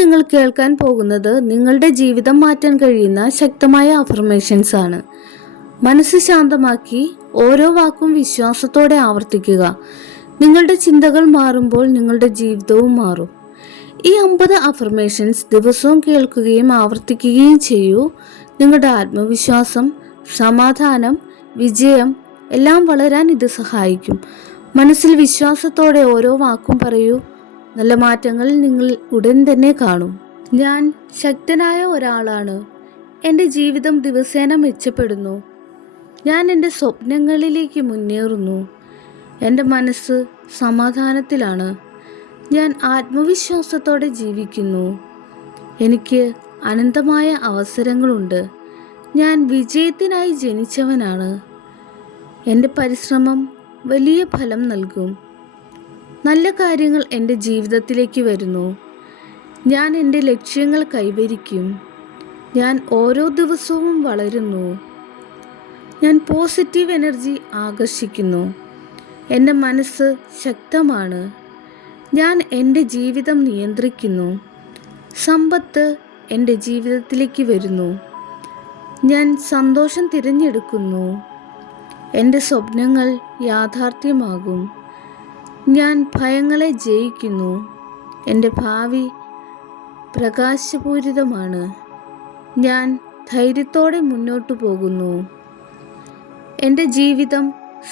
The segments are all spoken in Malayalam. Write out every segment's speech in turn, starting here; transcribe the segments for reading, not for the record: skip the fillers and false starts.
നിങ്ങൾ കേൾക്കാൻ പോകുന്നത് നിങ്ങളുടെ ജീവിതം മാറ്റാൻ കഴിയുന്ന ശക്തമായ അഫർമേഷൻസ് ആണ്. മനസ്സ് ശാന്തമാക്കി ഓരോ വാക്കും വിശ്വാസത്തോടെ ആവർത്തിക്കുക. നിങ്ങളുടെ ചിന്തകൾ മാറുമ്പോൾ നിങ്ങളുടെ ജീവിതവും മാറും. ഈ 50 അഫർമേഷൻസ് ദിവസവും കേൾക്കുകയും ആവർത്തിക്കുകയും ചെയ്യൂ. നിങ്ങളുടെ ആത്മവിശ്വാസം, സമാധാനം, വിജയം എല്ലാം വളരാൻ ഇത് സഹായിക്കും. മനസ്സിൽ വിശ്വാസത്തോടെ ഓരോ വാക്കും പറയൂ. നല്ല മാറ്റങ്ങൾ നിങ്ങൾ ഉടൻ തന്നെ കാണും. ഞാൻ ശക്തനായ ഒരാളാണ്. എൻ്റെ ജീവിതം ദിവസേന മെച്ചപ്പെടുന്നു. ഞാൻ എൻ്റെ സ്വപ്നങ്ങളിലേക്ക് മുന്നേറുന്നു. എൻ്റെ മനസ്സ് സമാധാനത്തിലാണ്. ഞാൻ ആത്മവിശ്വാസത്തോടെ ജീവിക്കുന്നു. എനിക്ക് അനന്തമായ അവസരങ്ങളുണ്ട്. ഞാൻ വിജയത്തിനായി ജനിച്ചവനാണ്. എൻ്റെ പരിശ്രമം വലിയ ഫലം നൽകും. നല്ല കാര്യങ്ങൾ എൻ്റെ ജീവിതത്തിലേക്ക് വരുന്നു. ഞാൻ എൻ്റെ ലക്ഷ്യങ്ങൾ കൈവരിക്കും. ഞാൻ ഓരോ ദിവസവും വളരുന്നു. ഞാൻ പോസിറ്റീവ് എനർജി ആകർഷിക്കുന്നു. എൻ്റെ മനസ്സ് ശക്തമാണ്. ഞാൻ എൻ്റെ ജീവിതം നിയന്ത്രിക്കുന്നു. സമ്പത്ത് എൻ്റെ ജീവിതത്തിലേക്ക് വരുന്നു. ഞാൻ സന്തോഷം തിരഞ്ഞെടുക്കുന്നു. എൻ്റെ സ്വപ്നങ്ങൾ യാഥാർത്ഥ്യമാകും. ഞാൻ ഭയങ്ങളെ ജയിക്കുന്നു. എൻ്റെ ഭാവി പ്രകാശപൂരിതമാണ്. ഞാൻ ധൈര്യത്തോടെ മുന്നോട്ടു പോകുന്നു. എൻ്റെ ജീവിതം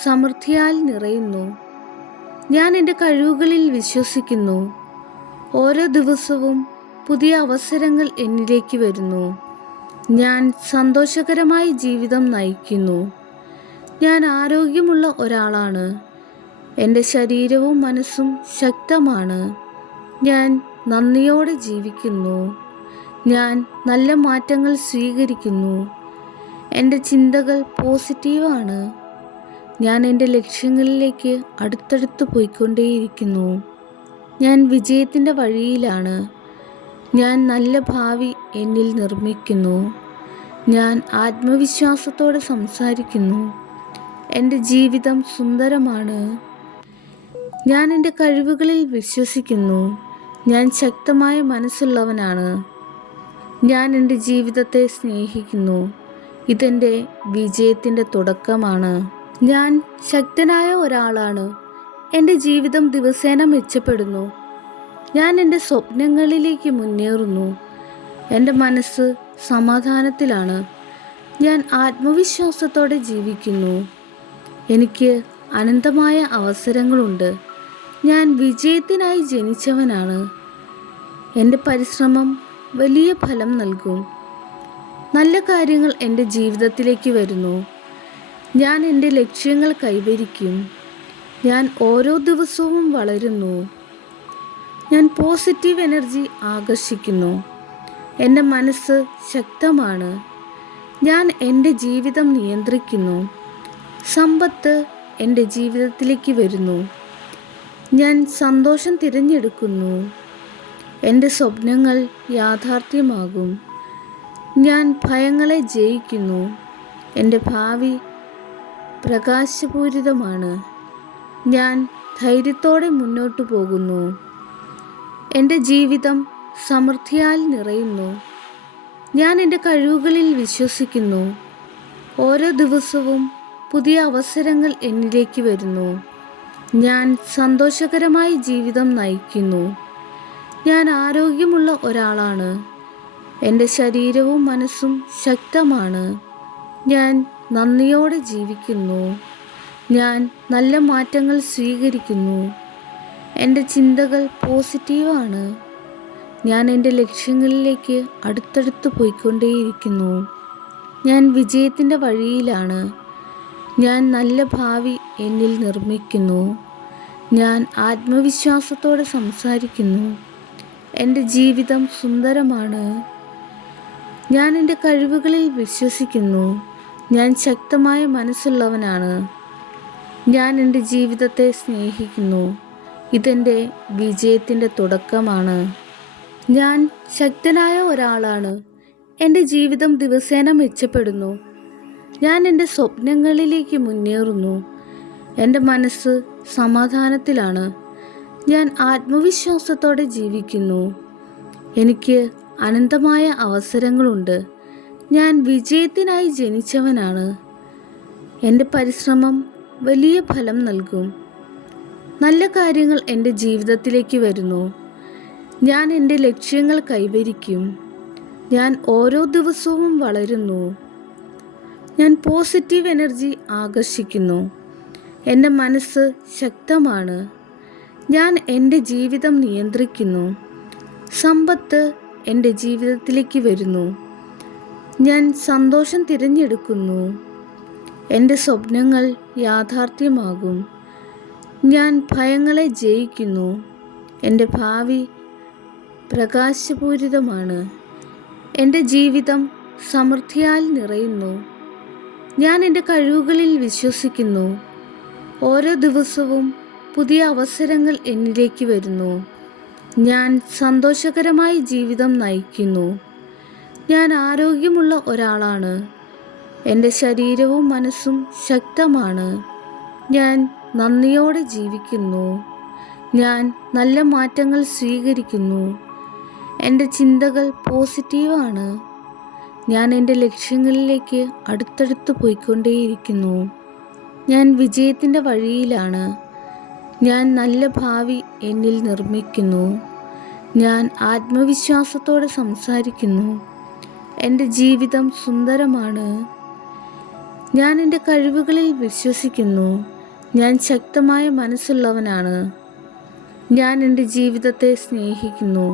സമൃദ്ധിയാൽ നിറയുന്നു. ഞാൻ എൻ്റെ കഴിവുകളിൽ വിശ്വസിക്കുന്നു. ഓരോ ദിവസവും പുതിയ അവസരങ്ങൾ എന്നിലേക്ക് വരുന്നു. ഞാൻ സന്തോഷകരമായ ജീവിതം നയിക്കുന്നു. ഞാൻ ആരോഗ്യമുള്ള ഒരാളാണ്. എൻ്റെ ശരീരവും മനസ്സും ശക്തമാണ്. ഞാൻ നന്ദിയോടെ ജീവിക്കുന്നു. ഞാൻ നല്ല മാറ്റങ്ങൾ സ്വീകരിക്കുന്നു. എൻ്റെ ചിന്തകൾ പോസിറ്റീവാണ്. ഞാൻ എൻ്റെ ലക്ഷ്യങ്ങളിലേക്ക് അടുത്തടുത്ത് പോയിക്കൊണ്ടേയിരിക്കുന്നു. ഞാൻ വിജയത്തിൻ്റെ വഴിയിലാണ്. ഞാൻ നല്ല ഭാവി എന്നിൽ നിർമ്മിക്കുന്നു. ഞാൻ ആത്മവിശ്വാസത്തോടെ സംസാരിക്കുന്നു. എൻ്റെ ജീവിതം സുന്ദരമാണ്. ഞാൻ എൻ്റെ കഴിവുകളിൽ വിശ്വസിക്കുന്നു. ഞാൻ ശക്തമായ മനസ്സുള്ളവനാണ്. ഞാൻ എൻ്റെ ജീവിതത്തെ സ്നേഹിക്കുന്നു. ഇതെൻ്റെ വിജയത്തിൻ്റെ തുടക്കമാണ്. ഞാൻ ശക്തനായ ഒരാളാണ്. എൻ്റെ ജീവിതം ദിവസേന മെച്ചപ്പെടുന്നു. ഞാൻ എൻ്റെ സ്വപ്നങ്ങളിലേക്ക് മുന്നേറുന്നു. എൻ്റെ മനസ്സ് സമാധാനത്തിലാണ്. ഞാൻ ആത്മവിശ്വാസത്തോടെ ജീവിക്കുന്നു. എനിക്ക് അനന്തമായ അവസരങ്ങളുണ്ട്. ഞാൻ വിജയത്തിനായി ജനിച്ചവനാണ്. എൻ്റെ പരിശ്രമം വലിയ ഫലം നൽകും. നല്ല കാര്യങ്ങൾ എൻ്റെ ജീവിതത്തിലേക്ക് വരുന്നു. ഞാൻ എൻ്റെ ലക്ഷ്യങ്ങൾ കൈവരിക്കും. ഞാൻ ഓരോ ദിവസവും വളരുന്നു. ഞാൻ പോസിറ്റീവ് എനർജി ആകർഷിക്കുന്നു. എൻ്റെ മനസ്സ് ശക്തമാണ്. ഞാൻ എൻ്റെ ജീവിതം നിയന്ത്രിക്കുന്നു. സമ്പത്ത് എൻ്റെ ജീവിതത്തിലേക്ക് വരുന്നു. ഞാൻ സന്തോഷം തിരഞ്ഞെടുക്കുന്നു. എൻ്റെ സ്വപ്നങ്ങൾ യാഥാർത്ഥ്യമാകും. ഞാൻ ഭയങ്ങളെ ജയിക്കുന്നു. എൻ്റെ ഭാവി പ്രകാശപൂരിതമാണ്. ഞാൻ ധൈര്യത്തോടെ മുന്നോട്ടു പോകുന്നു. എൻ്റെ ജീവിതം സമൃദ്ധിയാൽ നിറയുന്നു. ഞാൻ എൻ്റെ കഴിവുകളിൽ വിശ്വസിക്കുന്നു. ഓരോ ദിവസവും പുതിയ അവസരങ്ങൾ എന്നിലേക്ക് വരുന്നു. ഞാൻ സന്തോഷകരമായി ജീവിതം നയിക്കുന്നു. ഞാൻ ആരോഗ്യമുള്ള ഒരാളാണ്. എൻ്റെ ശരീരവും മനസ്സും ശക്തമാണ്. ഞാൻ നന്ദിയോടെ ജീവിക്കുന്നു. ഞാൻ നല്ല മാറ്റങ്ങൾ സ്വീകരിക്കുന്നു. എൻ്റെ ചിന്തകൾ പോസിറ്റീവാണ്. ഞാൻ എൻ്റെ ലക്ഷ്യങ്ങളിലേക്ക് അടുത്തടുത്ത് പോയിക്കൊണ്ടേയിരിക്കുന്നു. ഞാൻ വിജയത്തിൻ്റെ വഴിയിലാണ്. ഞാൻ നല്ല ഭാവി എന്നിൽ നിർമ്മിക്കുന്നു. ഞാൻ ആത്മവിശ്വാസത്തോടെ സംസാരിക്കുന്നു. എൻ്റെ ജീവിതം സുന്ദരമാണ്. ഞാൻ എൻ്റെ കഴിവുകളിൽ വിശ്വസിക്കുന്നു. ഞാൻ ശക്തമായ മനസ്സുള്ളവനാണ്. ഞാൻ എൻ്റെ ജീവിതത്തെ സ്നേഹിക്കുന്നു. ഇതെൻ്റെ വിജയത്തിൻ്റെ തുടക്കമാണ്. ഞാൻ ശക്തനായ ഒരാളാണ്. എൻ്റെ ജീവിതം ദിവസേന മെച്ചപ്പെടുന്നു. ഞാൻ എൻ്റെ സ്വപ്നങ്ങളിലേക്ക് മുന്നേറുന്നു. എൻ്റെ മനസ്സ് സമാധാനത്തിലാണ്. ഞാൻ ആത്മവിശ്വാസത്തോടെ ജീവിക്കുന്നു. എനിക്ക് അനന്തമായ അവസരങ്ങളുണ്ട്. ഞാൻ വിജയത്തിനായി ജനിച്ചവനാണ്. എൻ്റെ പരിശ്രമം വലിയ ഫലം നൽകും. നല്ല കാര്യങ്ങൾ എൻ്റെ ജീവിതത്തിലേക്ക് വരുന്നു. ഞാൻ എൻ്റെ ലക്ഷ്യങ്ങൾ കൈവരിക്കും. ഞാൻ ഓരോ ദിവസവും വളരുന്നു. ഞാൻ പോസിറ്റീവ് എനർജി ആകർഷിക്കുന്നു. എൻ്റെ മനസ്സ് ശക്തമാണ്. ഞാൻ എൻ്റെ ജീവിതം നിയന്ത്രിക്കുന്നു. സമ്പത്ത് എൻ്റെ ജീവിതത്തിലേക്ക് വരുന്നു. ഞാൻ സന്തോഷം തിരഞ്ഞെടുക്കുന്നു. എൻ്റെ സ്വപ്നങ്ങൾ യാഥാർത്ഥ്യമാകും. ഞാൻ ഭയങ്ങളെ ജയിക്കുന്നു. എൻ്റെ ഭാവി പ്രകാശപൂരിതമാണ്. എൻ്റെ ജീവിതം സമൃദ്ധിയാൽ നിറയുന്നു. ഞാൻ എൻ്റെ കഴിവുകളിൽ വിശ്വസിക്കുന്നു. ഓരോ ദിവസവും പുതിയ അവസരങ്ങൾ എന്നിലേക്ക് വരുന്നു. ഞാൻ സന്തോഷകരമായി ജീവിതം നയിക്കുന്നു. ഞാൻ ആരോഗ്യമുള്ള ഒരാളാണ്. എൻ്റെ ശരീരവും മനസ്സും ശക്തമാണ്. ഞാൻ നന്ദിയോടെ ജീവിക്കുന്നു. ഞാൻ നല്ല മാറ്റങ്ങൾ സ്വീകരിക്കുന്നു. എൻ്റെ ചിന്തകൾ പോസിറ്റീവാണ്. ഞാൻ എൻ്റെ ലക്ഷ്യങ്ങളിലേക്ക് അടുത്തടുത്ത് പോയിക്കൊണ്ടേയിരിക്കുന്നു. ഞാൻ വിജയത്തിൻ്റെ വഴിയിലാണ്. ഞാൻ നല്ല ഭാവി എന്നിൽ നിർമ്മിക്കുന്നു. ഞാൻ ആത്മവിശ്വാസത്തോടെ സംസാരിക്കുന്നു. എൻ്റെ ജീവിതം സുന്ദരമാണ്. ഞാൻ എൻ്റെ കഴിവുകളിൽ വിശ്വസിക്കുന്നു. ഞാൻ ശക്തമായ മനസ്സുള്ളവനാണ്. ഞാൻ എൻ്റെ ജീവിതത്തെ സ്നേഹിക്കുന്നു.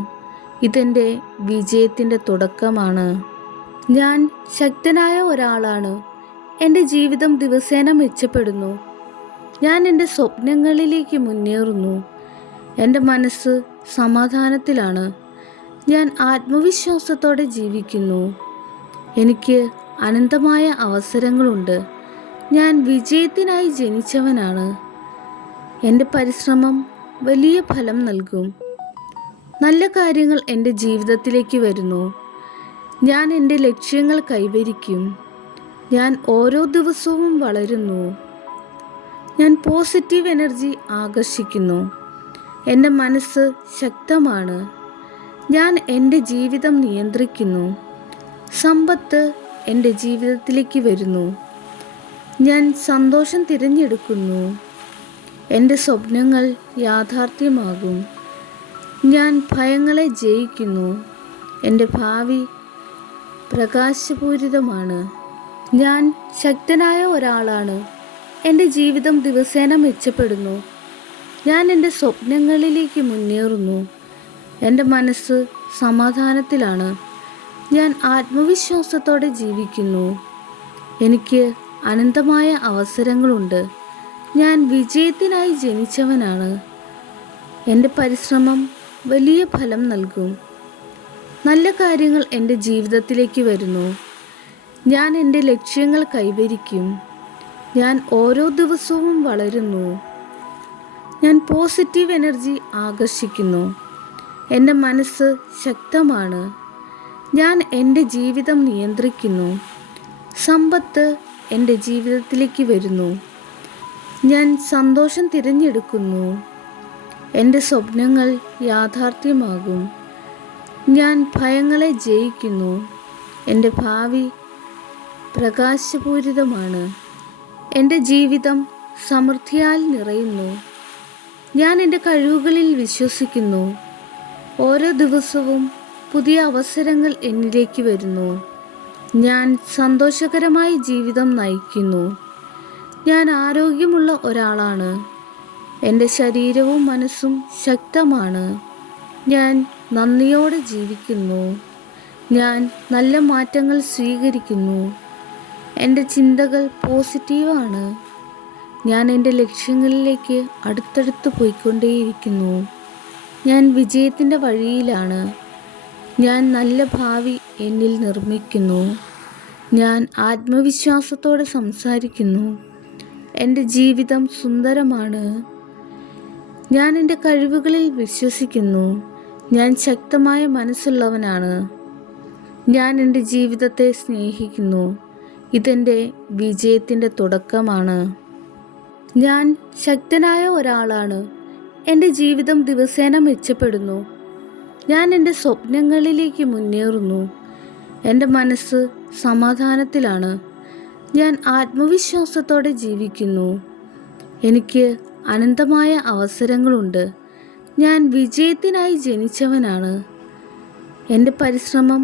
ഇതെൻ്റെ വിജയത്തിൻ്റെ തുടക്കമാണ്. ഞാൻ ശക്തനായ ഒരാളാണ്. എൻ്റെ ജീവിതം ദിവസേന മെച്ചപ്പെടുന്നു. ഞാൻ എൻ്റെ സ്വപ്നങ്ങളിലേക്ക് മുന്നേറുന്നു. എൻ്റെ മനസ്സ് സമാധാനത്തിലാണ്. ഞാൻ ആത്മവിശ്വാസത്തോടെ ജീവിക്കുന്നു. എനിക്ക് അനന്തമായ അവസരങ്ങളുണ്ട്. ഞാൻ വിജയത്തിനായി ജനിച്ചവനാണ്. എൻ്റെ പരിശ്രമം വലിയ ഫലം നൽകും. നല്ല കാര്യങ്ങൾ എൻ്റെ ജീവിതത്തിലേക്ക് വരുന്നു. ഞാൻ എൻ്റെ ലക്ഷ്യങ്ങൾ കൈവരിക്കും. ഞാൻ ഓരോ ദിവസവും വളരുന്നു. ഞാൻ പോസിറ്റീവ് എനർജി ആകർഷിക്കുന്നു. എൻ്റെ മനസ്സ് ശക്തമാണ്. ഞാൻ എൻ്റെ ജീവിതം നിയന്ത്രിക്കുന്നു. സമ്പത്ത് എൻ്റെ ജീവിതത്തിലേക്ക് വരുന്നു. ഞാൻ സന്തോഷം തിരഞ്ഞെടുക്കുന്നു. എൻ്റെ സ്വപ്നങ്ങൾ യാഥാർത്ഥ്യമാകും. ഞാൻ ഭയങ്ങളെ ജയിക്കുന്നു. എൻ്റെ ഭാവി പ്രകാശപൂരിതമാണ്. ഞാൻ ശക്തനായ ഒരാളാണ്. എൻ്റെ ജീവിതം ദിവസേന മെച്ചപ്പെടുന്നു. ഞാൻ എൻ്റെ സ്വപ്നങ്ങളിലേക്ക് മുന്നേറുന്നു. എൻ്റെ മനസ്സ് സമാധാനത്തിലാണ്. ഞാൻ ആത്മവിശ്വാസത്തോടെ ജീവിക്കുന്നു. എനിക്ക് അനന്തമായ അവസരങ്ങളുണ്ട്. ഞാൻ വിജയത്തിനായി ജനിച്ചവനാണ്. എൻ്റെ പരിശ്രമം വലിയ ഫലം നൽകും. നല്ല കാര്യങ്ങൾ എൻ്റെ ജീവിതത്തിലേക്ക് വരുന്നു. ഞാൻ എൻ്റെ ലക്ഷ്യങ്ങൾ കൈവരിക്കും. ഞാൻ ഓരോ ദിവസവും വളരുന്നു. ഞാൻ പോസിറ്റീവ് എനർജി ആകർഷിക്കുന്നു. എൻ്റെ മനസ്സ് ശക്തമാണ്. ഞാൻ എൻ്റെ ജീവിതം നിയന്ത്രിക്കുന്നു. സമ്പത്ത് എൻ്റെ ജീവിതത്തിലേക്ക് വരുന്നു. ഞാൻ സന്തോഷം തിരഞ്ഞെടുക്കുന്നു. എൻ്റെ സ്വപ്നങ്ങൾ യാഥാർത്ഥ്യമാകും. ഞാൻ ഭയങ്ങളെ ജയിക്കുന്നു. എൻ്റെ ഭാവി പ്രകാശപൂരിതമാണ്. എൻ്റെ ജീവിതം സമൃദ്ധിയാൽ നിറയുന്നു. ഞാൻ എൻ്റെ കഴിവുകളിൽ വിശ്വസിക്കുന്നു. ഓരോ ദിവസവും പുതിയ അവസരങ്ങൾ എന്നിലേക്ക് വരുന്നു. ഞാൻ സന്തോഷകരമായി ജീവിതം നയിക്കുന്നു. ഞാൻ ആരോഗ്യമുള്ള ഒരാളാണ്. എൻ്റെ ശരീരവും മനസ്സും ശക്തമാണ്. ഞാൻ നന്ദിയോടെ ജീവിക്കുന്നു. ഞാൻ നല്ല മാറ്റങ്ങൾ സ്വീകരിക്കുന്നു. എൻ്റെ ചിന്തകൾ പോസിറ്റീവാണ്. ഞാൻ എൻ്റെ ലക്ഷ്യങ്ങളിലേക്ക് അടുത്തടുത്ത് പോയിക്കൊണ്ടേയിരിക്കുന്നു. ഞാൻ വിജയത്തിൻ്റെ വഴിയിലാണ്. ഞാൻ നല്ല ഭാവി എന്നിൽ നിർമ്മിക്കുന്നു. ഞാൻ ആത്മവിശ്വാസത്തോടെ സംസാരിക്കുന്നു. എൻ്റെ ജീവിതം സുന്ദരമാണ്. ഞാൻ എൻ്റെ കഴിവുകളിൽ വിശ്വസിക്കുന്നു. ഞാൻ ശക്തമായ മനസ്സുള്ളവനാണ്. ഞാൻ എൻ്റെ ജീവിതത്തെ സ്നേഹിക്കുന്നു. ഇതെൻ്റെ വിജയത്തിൻ്റെ തുടക്കമാണ്. ഞാൻ ശക്തനായ ഒരാളാണ്. എൻ്റെ ജീവിതം ദിവസേന മെച്ചപ്പെടുന്നു. ഞാൻ എൻ്റെ സ്വപ്നങ്ങളിലേക്ക് മുന്നേറുന്നു. എൻ്റെ മനസ്സ് സമാധാനത്തിലാണ്. ഞാൻ ആത്മവിശ്വാസത്തോടെ ജീവിക്കുന്നു. എനിക്ക് അനന്തമായ അവസരങ്ങളുണ്ട്. ഞാൻ വിജയത്തിനായി ജനിച്ചവനാണ്. എൻ്റെ പരിശ്രമം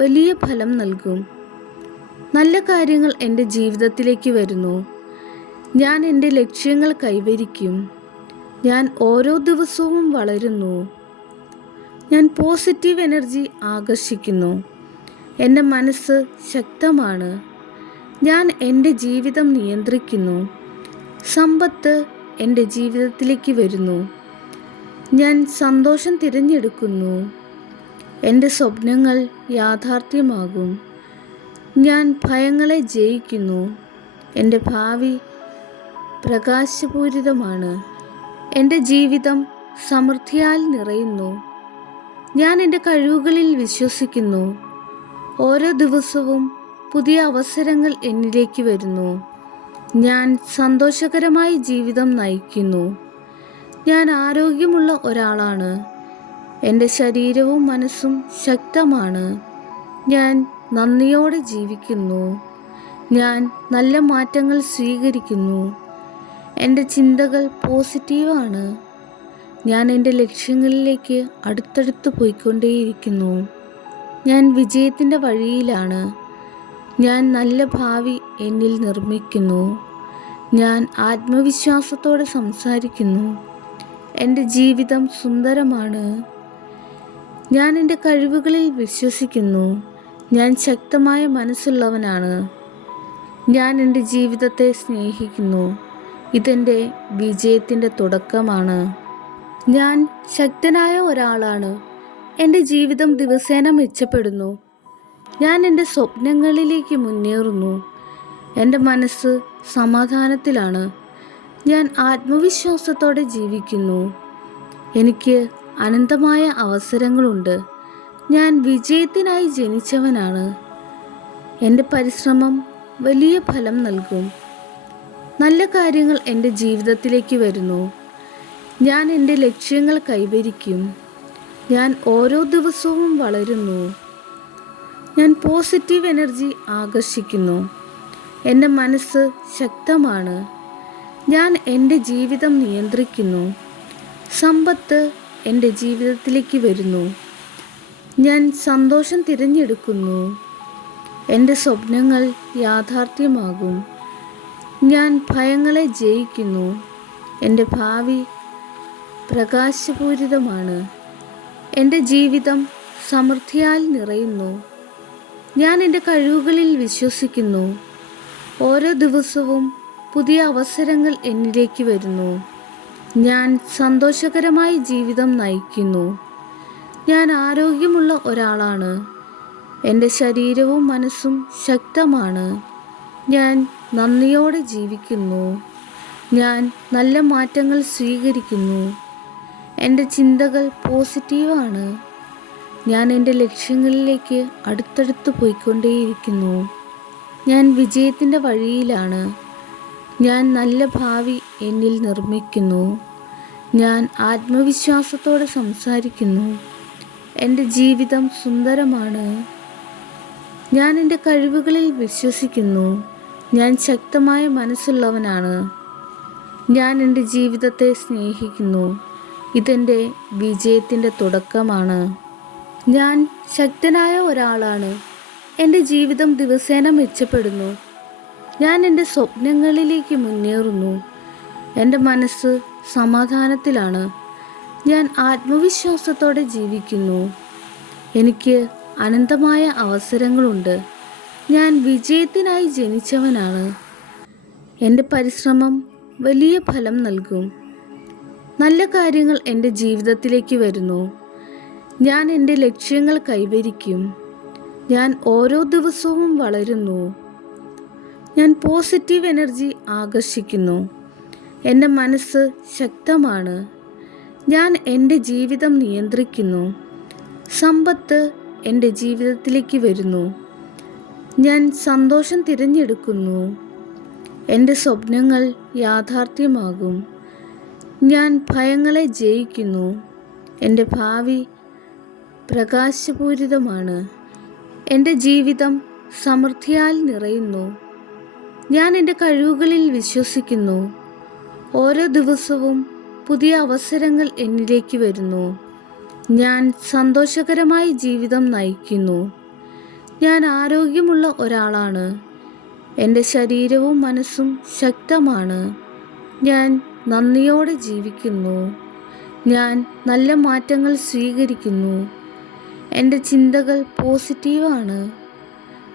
വലിയ ഫലം നൽകും. നല്ല കാര്യങ്ങൾ എൻ്റെ ജീവിതത്തിലേക്ക് വരുന്നു. ഞാൻ എൻ്റെ ലക്ഷ്യങ്ങൾ കൈവരിക്കും. ഞാൻ ഓരോ ദിവസവും വളരുന്നു. ഞാൻ പോസിറ്റീവ് എനർജി ആകർഷിക്കുന്നു. എൻ്റെ മനസ്സ് ശക്തമാണ്. ഞാൻ എൻ്റെ ജീവിതം നിയന്ത്രിക്കുന്നു. സമ്പത്ത് എൻ്റെ ജീവിതത്തിലേക്ക് വരുന്നു. ഞാൻ സന്തോഷം തിരഞ്ഞെടുക്കുന്നു. എൻ്റെ സ്വപ്നങ്ങൾ യാഥാർത്ഥ്യമാകും. ഞാൻ ഭയങ്ങളെ ജയിക്കുന്നു. എൻ്റെ ഭാവി പ്രകാശപൂരിതമാണ്. എൻ്റെ ജീവിതം സമൃദ്ധിയാൽ നിറയുന്നു. ഞാൻ എൻ്റെ കഴിവുകളിൽ വിശ്വസിക്കുന്നു. ഓരോ ദിവസവും പുതിയ അവസരങ്ങൾ എന്നിലേക്ക് വരുന്നു. ഞാൻ സന്തോഷകരമായി ജീവിതം നയിക്കുന്നു. ഞാൻ ആരോഗ്യമുള്ള ഒരാളാണ്. എൻ്റെ ശരീരവും മനസ്സും ശക്തമാണ്. ഞാൻ നന്ദിയോടെ ജീവിക്കുന്നു. ഞാൻ നല്ല മാറ്റങ്ങൾ സ്വീകരിക്കുന്നു. എൻ്റെ ചിന്തകൾ പോസിറ്റീവാണ്. ഞാൻ എൻ്റെ ലക്ഷ്യങ്ങളിലേക്ക് അടുത്തടുത്ത് പോയിക്കൊണ്ടേയിരിക്കുന്നു. ഞാൻ വിജയത്തിൻ്റെ വഴിയിലാണ്. ഞാൻ നല്ല ഭാവി എന്നിൽ നിർമ്മിക്കുന്നു. ഞാൻ ആത്മവിശ്വാസത്തോടെ സംസാരിക്കുന്നു. എൻ്റെ ജീവിതം സുന്ദരമാണ്. ഞാൻ എൻ്റെ കഴിവുകളിൽ വിശ്വസിക്കുന്നു. ഞാൻ ശക്തമായ മനസ്സുള്ളവനാണ്. ഞാൻ എൻ്റെ ജീവിതത്തെ സ്നേഹിക്കുന്നു. ഇതെൻ്റെ വിജയത്തിൻ്റെ തുടക്കമാണ്. ഞാൻ ശക്തനായ ഒരാളാണ്. എൻ്റെ ജീവിതം ദിവസേന മെച്ചപ്പെടുന്നു. ഞാൻ എൻ്റെ സ്വപ്നങ്ങളിലേക്ക് മുന്നേറുന്നു. എൻ്റെ മനസ്സ് സമാധാനത്തിലാണ്. ഞാൻ ആത്മവിശ്വാസത്തോടെ ജീവിക്കുന്നു. എനിക്ക് അനന്തമായ അവസരങ്ങളുണ്ട്. ഞാൻ വിജയത്തിനായി ജനിച്ചവനാണ്. എൻ്റെ പരിശ്രമം വലിയ ഫലം നൽകും. നല്ല കാര്യങ്ങൾ എൻ്റെ ജീവിതത്തിലേക്ക് വരുന്നു. ഞാൻ എൻ്റെ ലക്ഷ്യങ്ങൾ കൈവരിക്കും. ഞാൻ ഓരോ ദിവസവും വളരുന്നു. ഞാൻ പോസിറ്റീവ് എനർജി ആകർഷിക്കുന്നു. എൻ്റെ മനസ്സ് ശക്തമാണ്. ഞാൻ എൻ്റെ ജീവിതം നിയന്ത്രിക്കുന്നു. സമ്പത്ത് എൻ്റെ ജീവിതത്തിലേക്ക് വരുന്നു. ഞാൻ സന്തോഷം തിരഞ്ഞെടുക്കുന്നു. എൻ്റെ സ്വപ്നങ്ങൾ യാഥാർത്ഥ്യമാകും. ഞാൻ ഭയങ്ങളെ ജയിക്കുന്നു. എൻ്റെ ഭാവി പ്രകാശപൂരിതമാണ്. എൻ്റെ ജീവിതം സമൃദ്ധിയാൽ നിറയുന്നു. ഞാൻ എൻ്റെ കഴിവുകളിൽ വിശ്വസിക്കുന്നു. ഓരോ ദിവസവും പുതിയ അവസരങ്ങൾ എന്നിലേക്ക് വരുന്നു. ഞാൻ സന്തോഷകരമായി ജീവിതം നയിക്കുന്നു. ഞാൻ ആരോഗ്യമുള്ള ഒരാളാണ്. എൻ്റെ ശരീരവും മനസ്സും ശക്തമാണ്. ഞാൻ നന്ദിയോടെ ജീവിക്കുന്നു. ഞാൻ നല്ല മാറ്റങ്ങൾ സ്വീകരിക്കുന്നു. എൻ്റെ ചിന്തകൾ പോസിറ്റീവാണ്. ഞാൻ എൻ്റെ ലക്ഷ്യങ്ങളിലേക്ക് അടുത്തടുത്ത് പോയിക്കൊണ്ടേയിരിക്കുന്നു. ഞാൻ വിജയത്തിൻ്റെ വഴിയിലാണ്. ഞാൻ നല്ല ഭാവി എന്നിൽ നിർമ്മിക്കുന്നു. ഞാൻ ആത്മവിശ്വാസത്തോടെ സംസാരിക്കുന്നു. എൻ്റെ ജീവിതം സുന്ദരമാണ്. ഞാൻ എൻ്റെ കഴിവുകളിൽ വിശ്വസിക്കുന്നു. ഞാൻ ശക്തമായ മനസ്സുള്ളവനാണ്. ഞാൻ എൻ്റെ ജീവിതത്തെ സ്നേഹിക്കുന്നു. ഇതെൻ്റെ വിജയത്തിൻ്റെ തുടക്കമാണ്. ഞാൻ ശക്തനായ ഒരാളാണ്. എൻ്റെ ജീവിതം ദിവസേന മെച്ചപ്പെടുന്നു. ഞാൻ എൻ്റെ സ്വപ്നങ്ങളിലേക്ക് മുന്നേറുന്നു. എൻ്റെ മനസ്സ് സമാധാനത്തിലാണ്. ഞാൻ ആത്മവിശ്വാസത്തോടെ ജീവിക്കുന്നു. എനിക്ക് അനന്തമായ അവസരങ്ങളുണ്ട്. ഞാൻ വിജയത്തിനായി ജനിച്ചവനാണ്. എൻ്റെ പരിശ്രമം വലിയ ഫലം നൽകും. നല്ല കാര്യങ്ങൾ എൻ്റെ ജീവിതത്തിലേക്ക് വരുന്നു. ഞാൻ എൻ്റെ ലക്ഷ്യങ്ങൾ കൈവരിക്കും. ഞാൻ ഓരോ ദിവസവും വളരുന്നു. ഞാൻ പോസിറ്റീവ് എനർജി ആകർഷിക്കുന്നു. എൻ്റെ മനസ്സ് ശക്തമാണ്. ഞാൻ എൻ്റെ ജീവിതം നിയന്ത്രിക്കുന്നു. സമ്പത്ത് എൻ്റെ ജീവിതത്തിലേക്ക് വരുന്നു. ഞാൻ സന്തോഷം തിരഞ്ഞെടുക്കുന്നു. എൻ്റെ സ്വപ്നങ്ങൾ യാഥാർത്ഥ്യമാകും. ഞാൻ ഭയങ്ങളെ ജയിക്കുന്നു. എൻ്റെ ഭാവി പ്രകാശപൂരിതമാണ്. എൻ്റെ ജീവിതം സമൃദ്ധിയാൽ നിറയുന്നു. ഞാൻ എൻ്റെ കഴിവുകളിൽ വിശ്വസിക്കുന്നു. ഓരോ ദിവസവും പുതിയ അവസരങ്ങൾ എന്നിലേക്ക് വരുന്നു. ഞാൻ സന്തോഷകരമായി ജീവിതം നയിക്കുന്നു. ഞാൻ ആരോഗ്യമുള്ള ഒരാളാണ്. എൻ്റെ ശരീരവും മനസ്സും ശക്തമാണ്. ഞാൻ നന്ദിയോടെ ജീവിക്കുന്നു. ഞാൻ നല്ല മാറ്റങ്ങൾ സ്വീകരിക്കുന്നു. എൻ്റെ ചിന്തകൾ പോസിറ്റീവാണ്.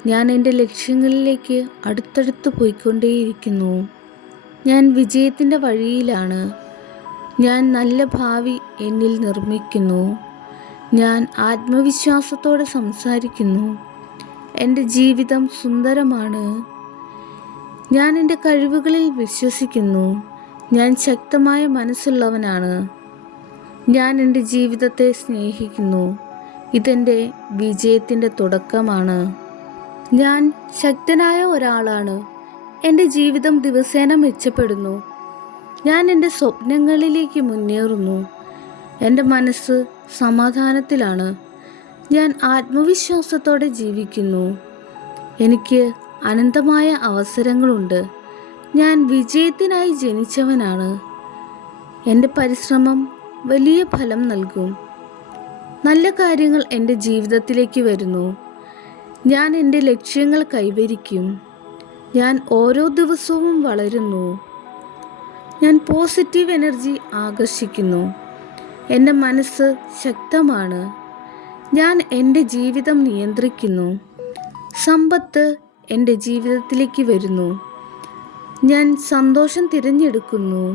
ഞാൻ എൻ്റെ ലക്ഷ്യങ്ങളിലേക്ക് അടുത്തടുത്ത് പോയിക്കൊണ്ടേയിരിക്കുന്നു. ഞാൻ വിജയത്തിൻ്റെ വഴിയിലാണ്. ഞാൻ നല്ല ഭാവി എന്നിൽ നിർമ്മിക്കുന്നു. ഞാൻ ആത്മവിശ്വാസത്തോടെ സംസാരിക്കുന്നു. എൻ്റെ ജീവിതം സുന്ദരമാണ്. ഞാൻ എൻ്റെ കഴിവുകളിൽ വിശ്വസിക്കുന്നു. ഞാൻ ശക്തമായ മനസ്സുള്ളവനാണ്. ഞാൻ എൻ്റെ ജീവിതത്തെ സ്നേഹിക്കുന്നു. ഇതെൻ്റെ വിജയത്തിൻ്റെ തുടക്കമാണ്. ഞാൻ ശക്തനായ ഒരാളാണ്. എൻ്റെ ജീവിതം ദിവസേന മെച്ചപ്പെടുന്നു. ഞാൻ എൻ്റെ സ്വപ്നങ്ങളിലേക്ക് മുന്നേറുന്നു. എൻ്റെ മനസ്സ് സമാധാനത്തിലാണ്. ഞാൻ ആത്മവിശ്വാസത്തോടെ ജീവിക്കുന്നു. എനിക്ക് അനന്തമായ അവസരങ്ങളുണ്ട്. ഞാൻ വിജയത്തിനായി ജനിച്ചവനാണ്. എൻ്റെ പരിശ്രമം വലിയ ഫലം നൽകും. നല്ല കാര്യങ്ങൾ എൻ്റെ ജീവിതത്തിലേക്ക് വരുന്നു. ഞാൻ എൻ്റെ ലക്ഷ്യങ്ങൾ കൈവരിക്കും. ഞാൻ ഓരോ ദിവസവും വളരുന്നു. ഞാൻ പോസിറ്റീവ് എനർജി ആകർഷിക്കുന്നു. എൻ്റെ മനസ്സ് ശക്തമാണ്. ഞാൻ എൻ്റെ ജീവിതം നിയന്ത്രിക്കുന്നു. സമ്പത്ത് എൻ്റെ ജീവിതത്തിലേക്ക് വരുന്നു. ഞാൻ സന്തോഷം തിരഞ്ഞെടുക്കുന്നു.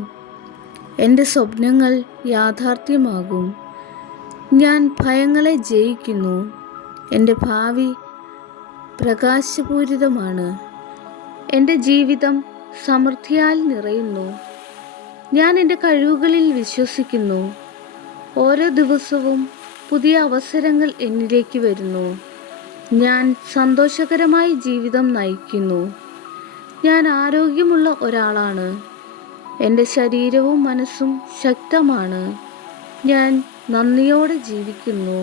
എൻ്റെ സ്വപ്നങ്ങൾ യാഥാർത്ഥ്യമാകും. ഞാൻ ഭയങ്ങളെ ജയിക്കുന്നു. എൻ്റെ ഭാവി പ്രകാശപൂരിതമാണ്. എൻ്റെ ജീവിതം സമൃദ്ധിയാൽ നിറയുന്നു. ഞാൻ എൻ്റെ കഴിവുകളിൽ വിശ്വസിക്കുന്നു. ഓരോ ദിവസവും പുതിയ അവസരങ്ങൾ എന്നിലേക്ക് വരുന്നു. ഞാൻ സന്തോഷകരമായി ജീവിതം നയിക്കുന്നു. ഞാൻ ആരോഗ്യമുള്ള ഒരാളാണ്. എൻ്റെ ശരീരവും മനസ്സും ശക്തമാണ്. ഞാൻ നന്ദിയോടെ ജീവിക്കുന്നു.